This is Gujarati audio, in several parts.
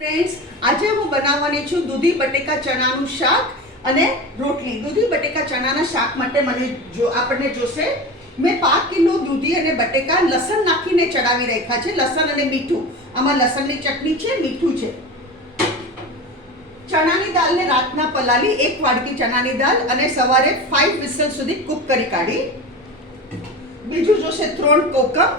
ફ્રેન્ડ્સ, આજે હું બનાવવાની છું દૂધી બટેકા ચણાનું શાક અને રોટલી. દૂધી બટેકા ચણાના શાક માટે આપણને જોશે. મેં 5 કિલો દૂધી અને બટેકા લસણ નાખીને ચડાવી રાખ્યા છે. લસણ અને મીઠું. આમાં લસણની ચટણી છે, મીઠું છે. ચણાની દાળને રાતના પલાળી 1 વાડકી ચણાની દાળ અને સવારે 5 વિસલ સુધી કૂક કરી કાઢી. બીજું જોશે 3 કોકમ.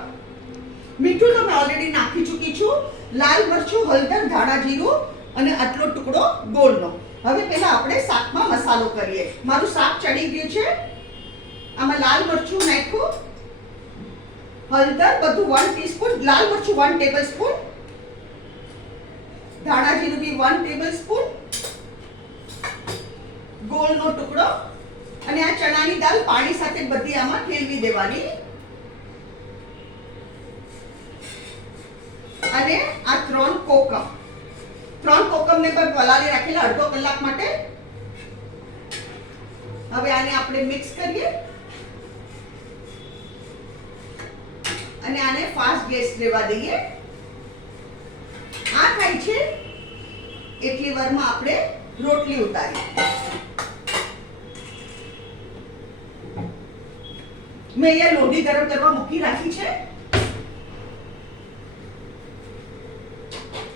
મીઠું તો મેં ઓલરેડી નાખી ચૂકી છું. લાલ મરચું, હળદર, ધાણા જીરું અને આટલો ટુકડો ગોળનો. હવે પહેલા આપણે શાકમાં મસાલો કરીએ. મારું શાક ચડી ગયું છે. આમાં લાલ મરચું નાખ્યું, હળદર બધું 1 ટીસ્પૂન, લાલ મરચું 1 ટેબલસ્પૂન, ધાણા જીરું બી 1 ટેબલસ્પૂન, ગોળનો ટુકડો અને આ ચણાની દાળ પાણી સાથે બધી આમાં ઠેલવી દેવાની. અને આ 3 કોકમ ને પણ પલાળી રાખેલા અડધો કલાક માટે. હવે આને આપણે મિક્સ કરીએ અને આને ફાસ્ટ ગેસ લેવા દઈએ. આ થાય છે એટલી વારમાં આપણે રોટલી ઉતારીએ. મેં અહીંયા લોઢી ગરમ કરવા મૂકી રાખી છે.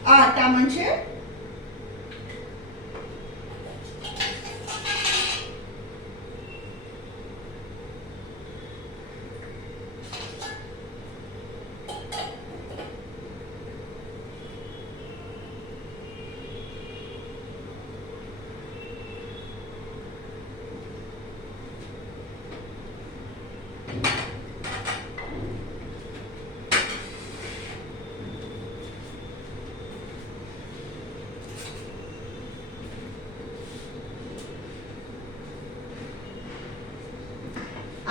આ અટામણ છે.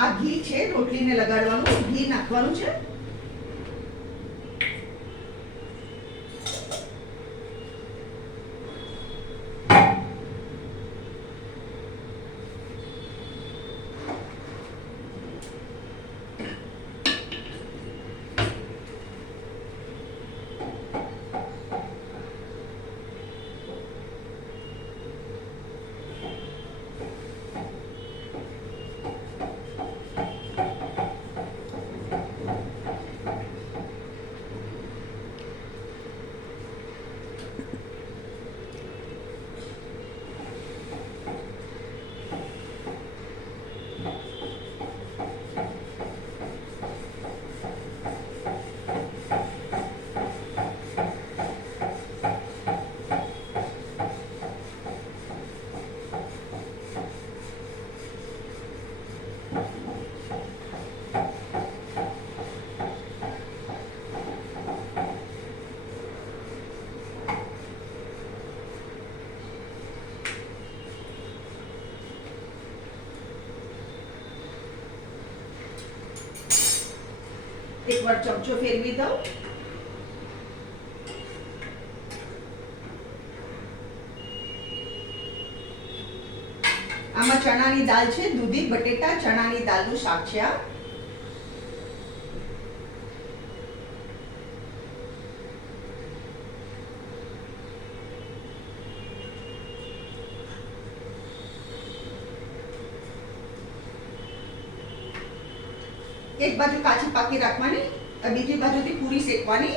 આ ઘી છે, રોટલીને લગાડવાનું ઘી નાખવાનું છે. એકવાર ચમચો ફેરવી દઉં. આમાં ચણાની દાળ છે, દૂધી બટેટા ચણાની દાળનું શાક છે. આ એક બાજુ કાચી પાકી રાખવાની, બીજી બાજુથી પૂરી શેકવાની.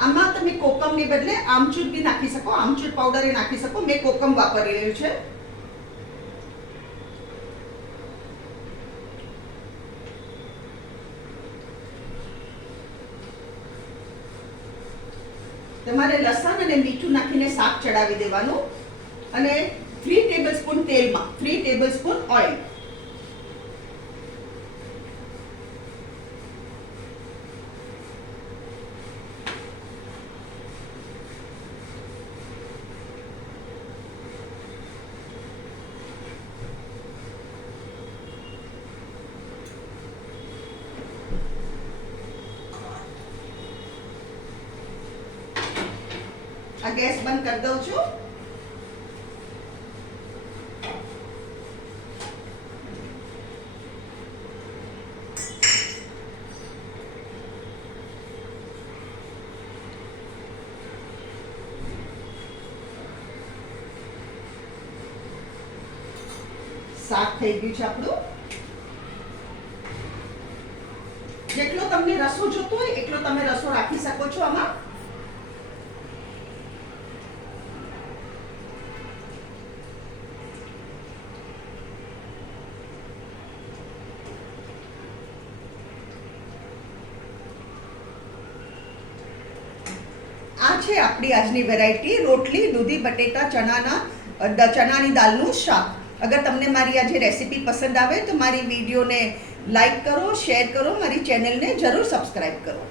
આમાં તમે કોકમને બદલે આમચૂર બી નાખી શકો, આમચૂર પાવડર એ નાખી શકો. મેં કોકમ વાપરી રહ્યું છે. તમારે લસણ અને મીઠું નાખીને શાક ચડાવી દેવાનું અને 3 ટેબલસ્પૂન તેલમાં 3 ટેબલસ્પૂન ઓઇલ. આ ગેસ બંધ કરી દઉં છું. શાક થઈ ગયું છે આપણું. જેટલો તમને રસો જોતો હોય એટલો તમે રસો રાખી શકો છો આમાં. આ છે આપણી આજની વેરાયટી રોટલી દૂધી બટેટા ચણાની દાળનું શાક. અગર તમને મારી આ જે રેસીપી પસંદ આવે તો મારી વિડીયોને લાઈક કરો, શેર કરો, મારી ચેનલને જરૂર સબસ્ક્રાઈબ કરો.